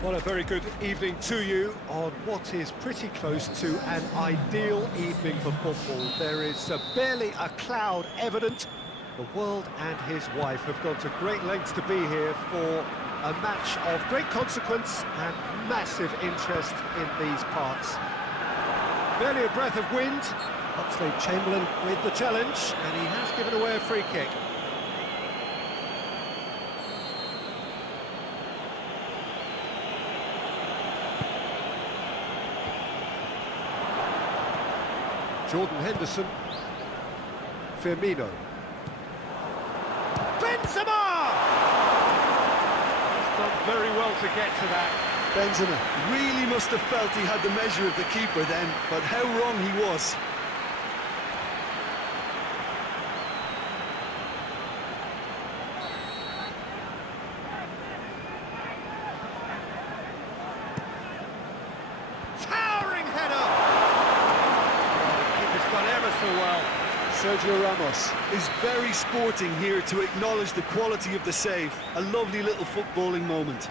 Well, a very good evening to you on what is pretty close to an ideal evening for football. There is barely a cloud evident. The world and his wife have gone to great lengths to be here for a match of great consequence and massive interest in these parts. Barely a breath of wind. Oxlade-Chamberlain with the challenge, and he has given away a free kick. Jordan Henderson. Firmino. Benzema! He's done very well to get to that. Benzema really must have felt he had the measure of the keeper then, but how wrong he was. Towering header! The keeper's done ever so well. Sergio Ramos is very sporting here to acknowledge the quality of the save. A lovely little footballing moment.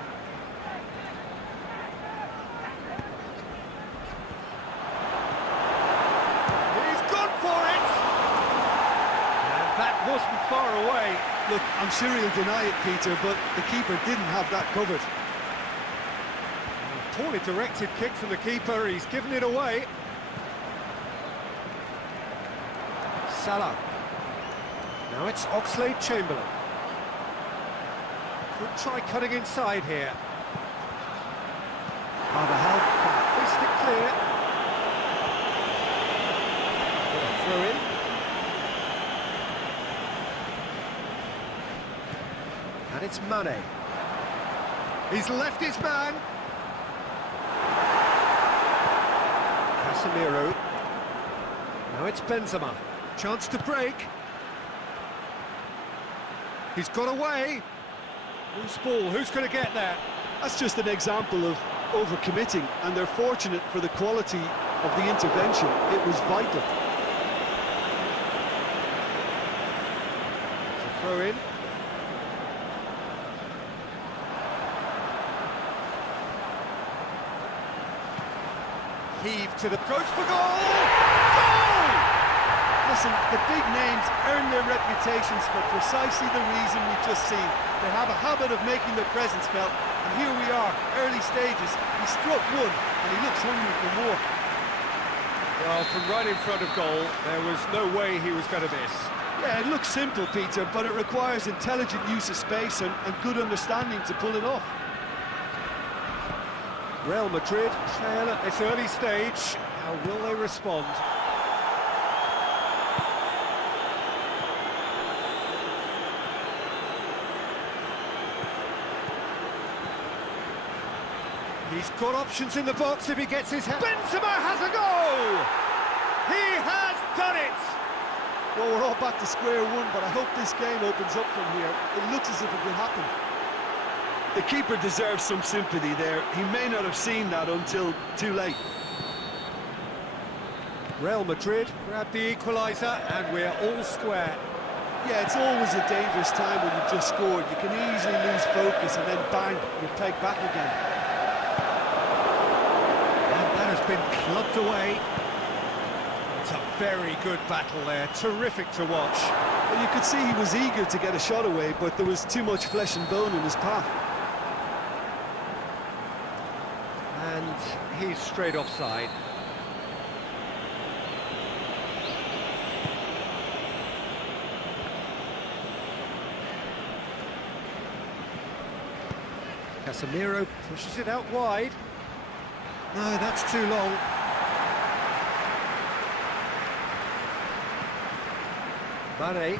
That wasn't far away. Look, I'm sure he'll deny it, Peter, but the keeper didn't have that covered. Poorly directed kick from the keeper, he's given it away. Salah. Now it's Oxlade-Chamberlain. Could try cutting inside here. Carvajal can fist it clear. Got a throw in. And it's Mane. He's left his man. Casemiro. Now it's Benzema. Chance to break. He's got away. Loose ball. Who's going to get there? That's just an example of overcommitting, and they're fortunate for the quality of the intervention. It was vital. It's a throw in. Heave to the approach for goal! Goal! Listen, the big names earn their reputations for precisely the reason we've just seen. They have a habit of making their presence felt, and here we are, early stages. He struck one, and he looks hungry for more. Well, from right in front of goal, there was no way he was going to miss. Yeah, it looks simple, Peter, but it requires intelligent use of space and good understanding to pull it off. Real Madrid trail at this early stage. How will they respond? He's got options in the box if he gets his hand. Benzema has a goal! He has done it! Well, we're all back to square one, but I hope this game opens up from here. It looks as if it will happen. The keeper deserves some sympathy there. He may not have seen that until too late. Real Madrid grab the equaliser, and we're all square. Yeah, it's always a dangerous time when you've just scored. You can easily lose focus and then bang, you're pegged back again. And that has been clubbed away. It's a very good battle there, terrific to watch. Well, you could see he was eager to get a shot away, but there was too much flesh and bone in his path. And he's straight offside. Casemiro pushes it out wide. No, that's too long. Mane.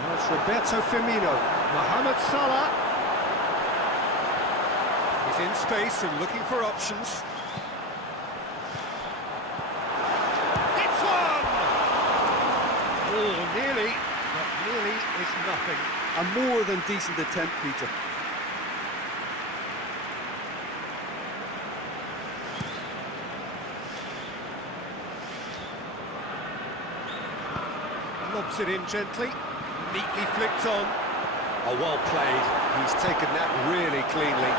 Now it's Roberto Firmino. Mohamed Salah. He's in space and looking for options. It's one! Oh, nearly, but nearly is nothing. A more than decent attempt, Peter. Lobs it in gently. neatly flicked on. Oh, well played. He's taken that really cleanly.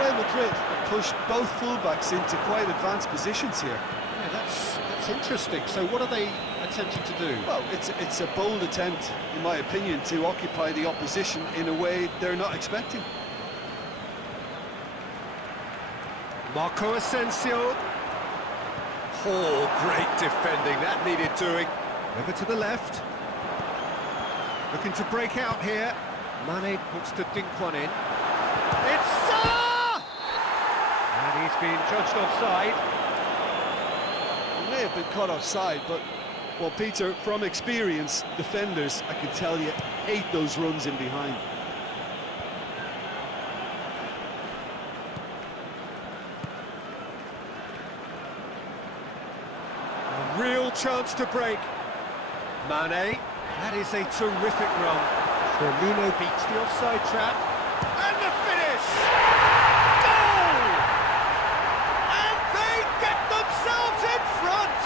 Real Madrid have pushed both fullbacks into quite advanced positions here. Yeah, that's interesting. So what are they attempting to do? Well, it's a bold attempt, in my opinion, to occupy the opposition in a way they're not expecting. Marco Asensio. Oh, great defending. That needed doing. Over to the left. Looking to break out here. Mane looks to dink one in. It's Salah! And he's been judged offside. He may have been caught offside, but, well, Peter, from experience, defenders, I can tell you, hate those runs in behind. A real chance to break. Mane, that is a terrific run. Firmino beats the offside trap. And the finish! Goal! And they get themselves in front!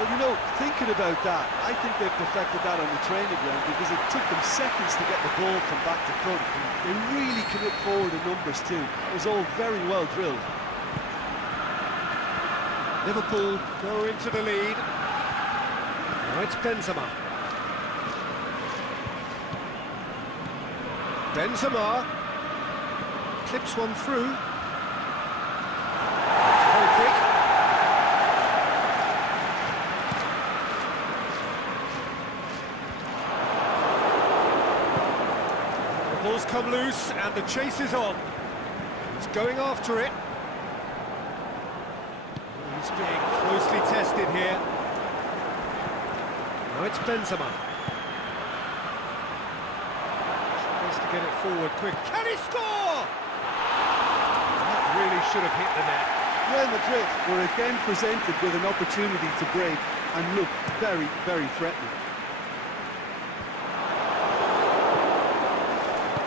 Well, you know, thinking about that, I think they've perfected that on the training ground because it took them seconds to get the ball from back to front. They really commit forward in numbers too. It was all very well drilled. Liverpool go into the lead. Now it's Benzema. Benzema clips one through. It's very quick. The ball's come loose and the chase is on. He's going after it. He's being closely tested here. Now it's Benzema. Tries to get it forward quick. Can he score? That really should have hit the net. Real Madrid were again presented with an opportunity to break and look very, very threatening.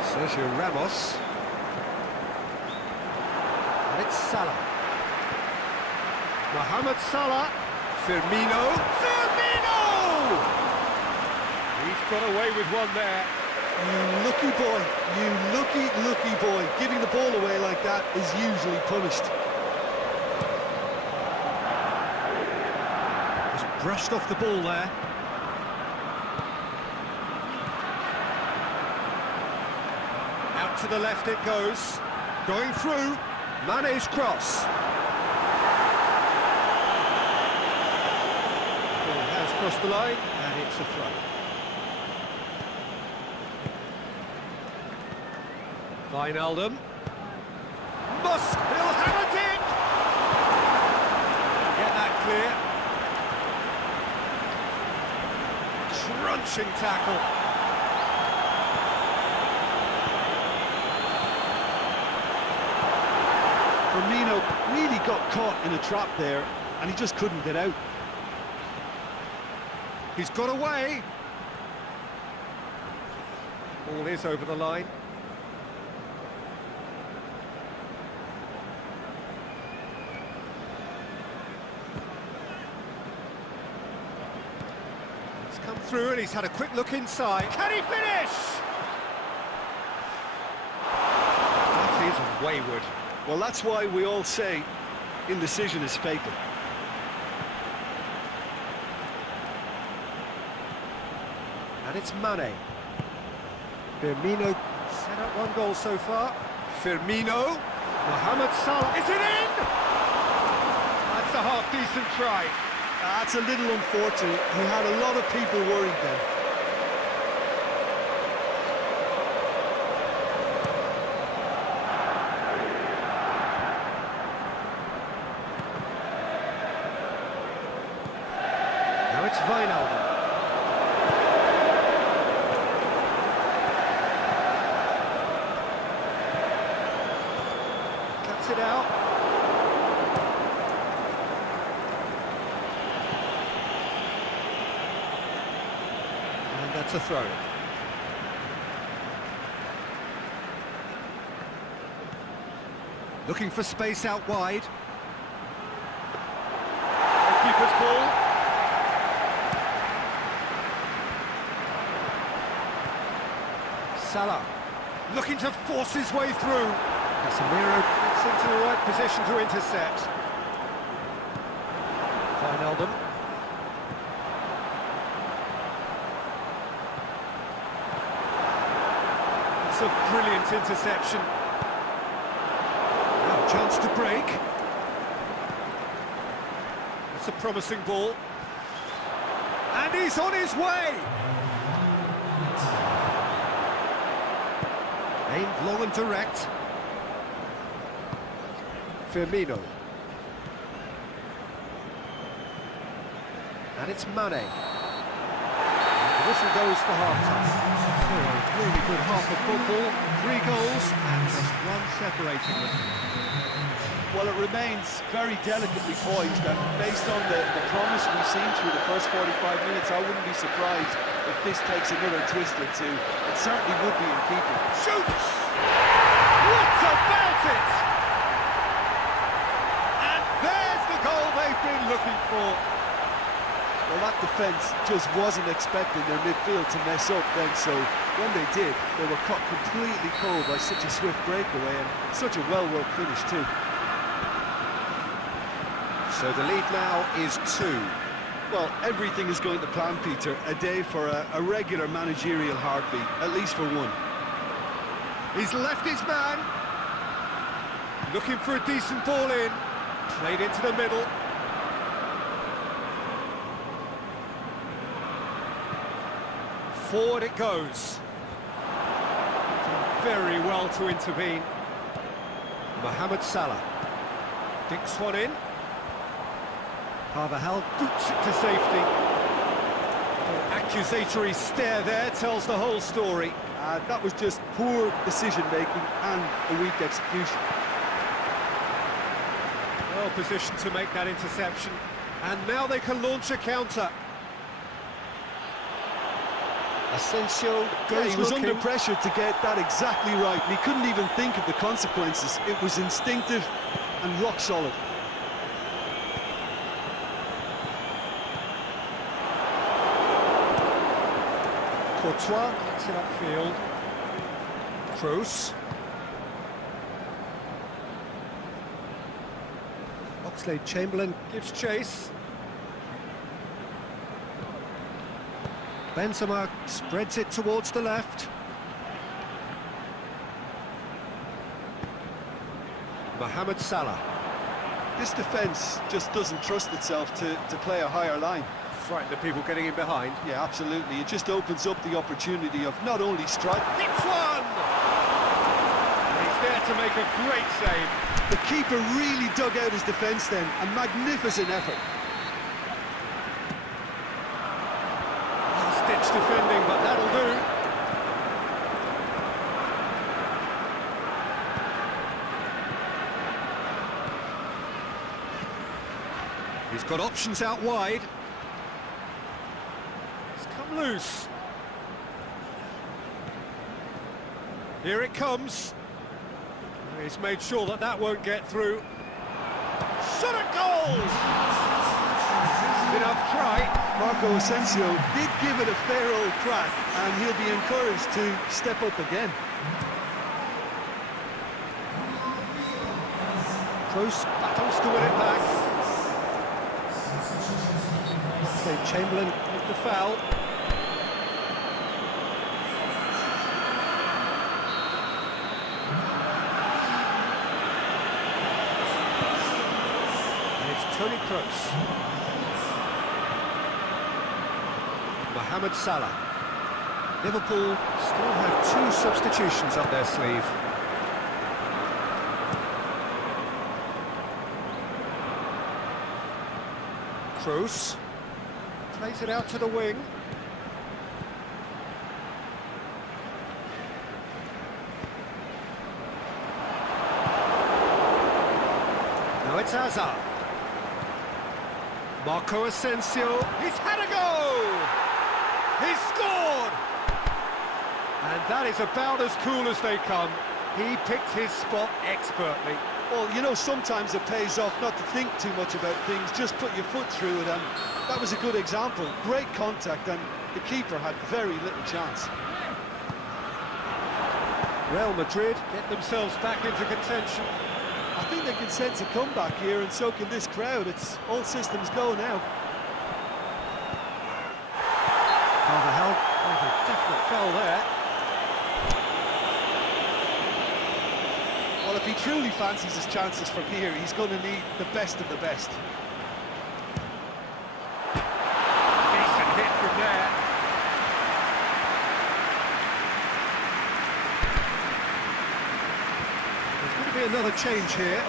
Sergio Ramos. And it's Salah. Mohamed Salah. Firmino. Firmino! He's got away with one there. You lucky boy, you lucky boy. Giving the ball away like that is usually punished. Just brushed off the ball there. Out to the left it goes. Going through. Mane's cross. Ball has crossed the line, and it's a throw. Wijnaldum. Musk, he'll have it! Get that clear. Crunching tackle. Firmino really got caught in a trap there, and he just couldn't get out. He's got away. Ball is over the line. It's come through and he's had a quick look inside. Can he finish? That is wayward. Well, that's why we all say indecision is fatal. And it's Mane. Firmino set up one goal so far. Firmino. Mohamed Salah. Is it in? That's a half-decent try. That's a little unfortunate. He had a lot of people worried then. Now it's Wijnaldum. Cuts it out. And that's a throw. Looking for space out wide. The keeper's ball. Salah, looking to force his way through. Casemiro gets into the right position to intercept. Wijnaldum. It's a brilliant interception. Now a chance to break. It's a promising ball. And he's on his way! Aimed long and direct. Firmino. And it's Mane. The whistle goes for half-time. So a really good half of football. 3 goals and just one separating them. Well, it remains very delicately poised, and based on the promise we've seen through the first 45 minutes, I wouldn't be surprised if this takes another twist or two. It certainly would be in keeping. Shoots! What about it? And there's the goal they've been looking for. Well, that defence just wasn't expecting their midfield to mess up then, so when they did, they were caught completely cold by such a swift breakaway and such a well-worked finish too. So the lead now is 2. Well, everything is going to plan, Peter. A day for a regular managerial heartbeat, at least for one. He's left his man. Looking for a decent ball in. Played into the middle. Forward it goes. Done very well to intervene. Mohamed Salah. Dinks one in. Carvajal boots it to safety. An accusatory stare there tells the whole story. That was just poor decision-making and a weak execution. Well positioned to make that interception. And now they can launch a counter. Asensio goes He was looking. under pressure to get that exactly right, and he couldn't even think of the consequences. It was instinctive and rock solid. Courtois gets it upfield. Kroos. Oxlade-Chamberlain gives chase. Benzema spreads it towards the left. Mohamed Salah. This defence just doesn't trust itself to play a higher line. Frighten the people getting in behind. Yeah, absolutely. It just opens up the opportunity of not only strike... Hits one! He's there to make a great save. The keeper really dug out his defence then. A magnificent effort. Last-ditch defending, but that'll do. He's got options out wide. It's come loose. Here it comes. He's made sure that that won't get through. Shot at goal! Enough try. Marco Asensio did give it a fair old crack, and he'll be encouraged to step up again. Kroos battles to win it back. Chamberlain with the foul. And it's Toni Kroos. Mohamed Salah. Liverpool still have 2 substitutions up their sleeve. Kroos plays it out to the wing. Now it's Hazard. Marco Asensio, he's had a go! He's scored! And that is about as cool as they come. He picked his spot expertly. Well, you know, sometimes it pays off not to think too much about things, just put your foot through it, and that was a good example. Great contact, and the keeper had very little chance. Real Madrid get themselves back into contention. I think they can sense a comeback here, and so can this crowd. It's all systems go now. Carvajal, oh, a definite foul there. Well, if he truly fancies his chances from here, he's going to need the best of the best. Decent hit from there. There's going to be another change here.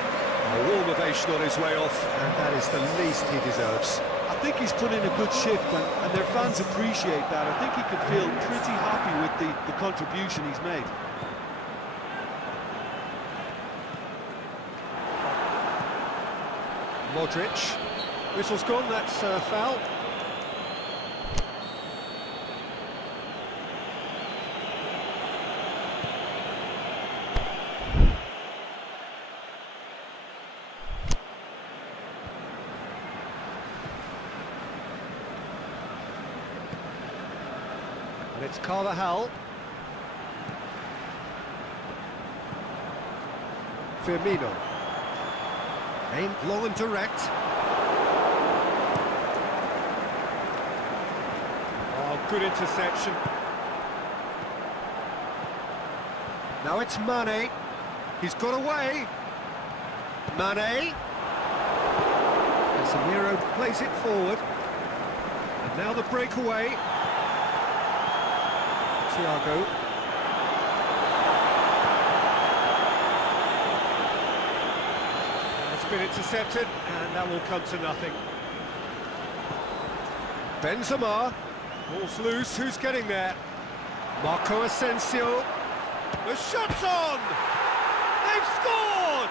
A warm ovation on his way off, and that is the least he deserves. I think he's put in a good shift, and their fans appreciate that. I think he could feel pretty happy with the contribution he's made. Modric. Whistle's gone, that's a foul. And it's Carvajal. Firmino. Aimed long and direct. Oh, good interception. Now it's Mane. He's got away. Mane. Casemiro plays it forward. And now the breakaway. Thiago. It's been intercepted, and that will come to nothing. Benzema. Ball's loose, who's getting there? Marco Asensio. The shot's on! They've scored!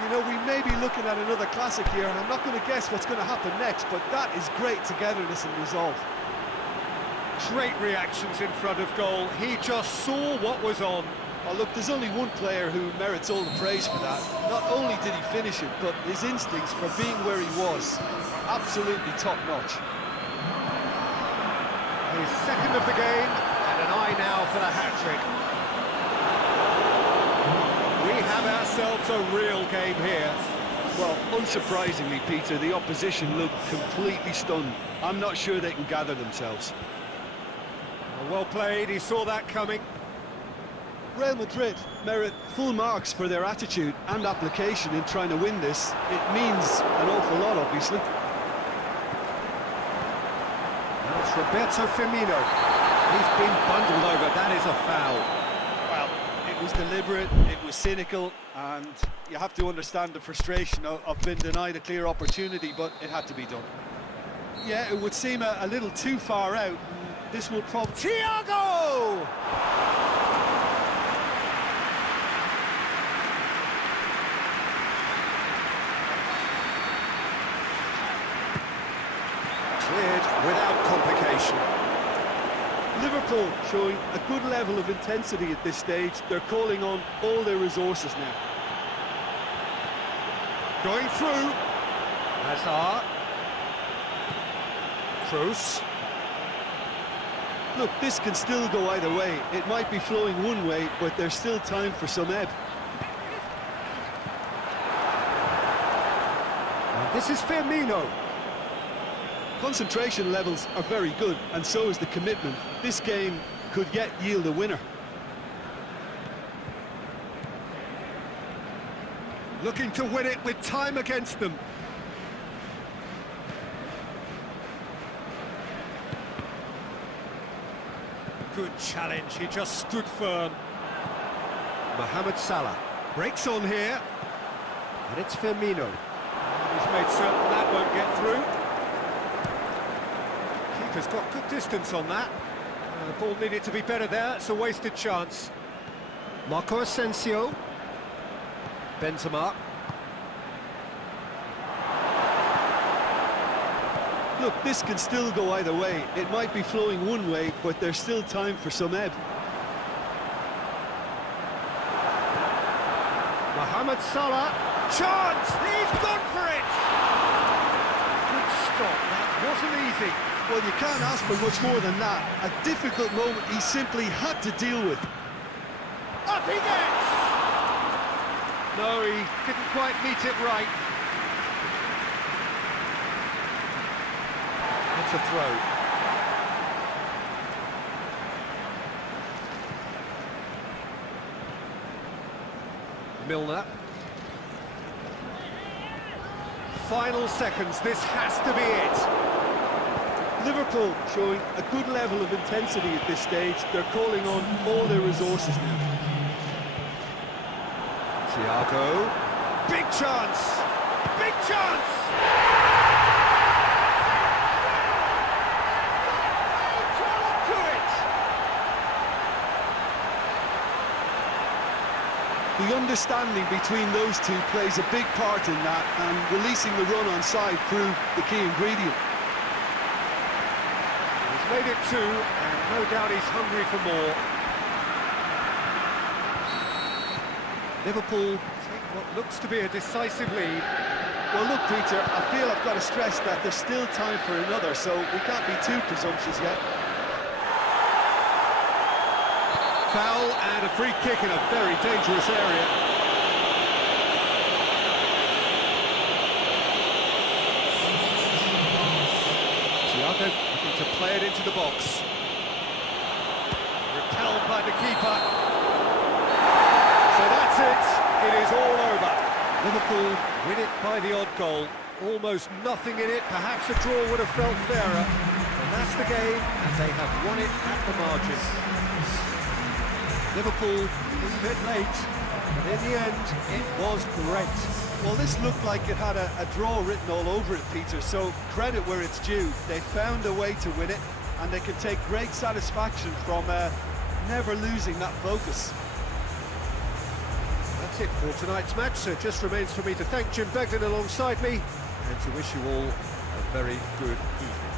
You know, we may be looking at another classic here, and I'm not going to guess what's going to happen next, but that is great togetherness and resolve. Great reactions in front of goal. He just saw what was on. Oh, look, there's only one player who merits all the praise for that. Not only did he finish it, but his instincts for being where he was, absolutely top-notch. His second of the game, and an eye now for the hat-trick. We have ourselves a real game here. Well, unsurprisingly, Peter, the opposition looked completely stunned. I'm not sure they can gather themselves. Well played, he saw that coming. Real Madrid merit full marks for their attitude and application in trying to win this. It means an awful lot, obviously. That's Roberto Firmino. He's been bundled over, that is a foul. Well, it was deliberate, it was cynical, and you have to understand the frustration of being denied a clear opportunity, but it had to be done. Yeah, it would seem a little too far out. This will probably... Thiago! Cleared without complication. Liverpool showing a good level of intensity at this stage. They're calling on all their resources now. Going through. Hazard. Kroos. Look, this can still go either way. It might be flowing one way, but there's still time for some ebb. And this is Firmino. Concentration levels are very good, and so is the commitment. This game could yet yield a winner. Looking to win it with time against them. Good challenge, he just stood firm. Mohamed Salah breaks on here, and it's Firmino. And he's made certain that won't get through. Keeper's got good distance on that. The ball needed to be better there, it's a wasted chance. Marco Asensio. Benzema. Look, this can still go either way. It might be flowing one way, but there's still time for some ebb. Mohamed Salah. Chance! He's gone for it! Good stop, that wasn't easy. Well, you can't ask for much more than that. A difficult moment he simply had to deal with. Up he gets! No, he didn't quite meet it right. It's a throw. Milner. Final seconds, this has to be it. Liverpool showing a good level of intensity at this stage. They're calling on all their resources now. Thiago. Big chance! Big chance! Just do it! The understanding between those two plays a big part in that, and releasing the run on side proved the key ingredient. He's made it two, and no doubt he's hungry for more. Liverpool take what looks to be a decisive lead. Well, look, Peter, I feel I've got to stress that there's still time for another, so we can't be too presumptuous yet. Foul and a free kick in a very dangerous area. Thiago looking to play it into the box. Repelled by the keeper. So that's it. It is all over. Liverpool win it by the odd goal. Almost nothing in it. Perhaps a draw would have felt fairer. But that's the game, and they have won it at the margin. Liverpool a bit late, but in the end, it was great. Well, this looked like it had a draw written all over it, Peter, so credit where it's due. They found a way to win it, and they can take great satisfaction from never losing that focus. That's it for tonight's match, so it just remains for me to thank Jim Beglin alongside me, and to wish you all a very good evening.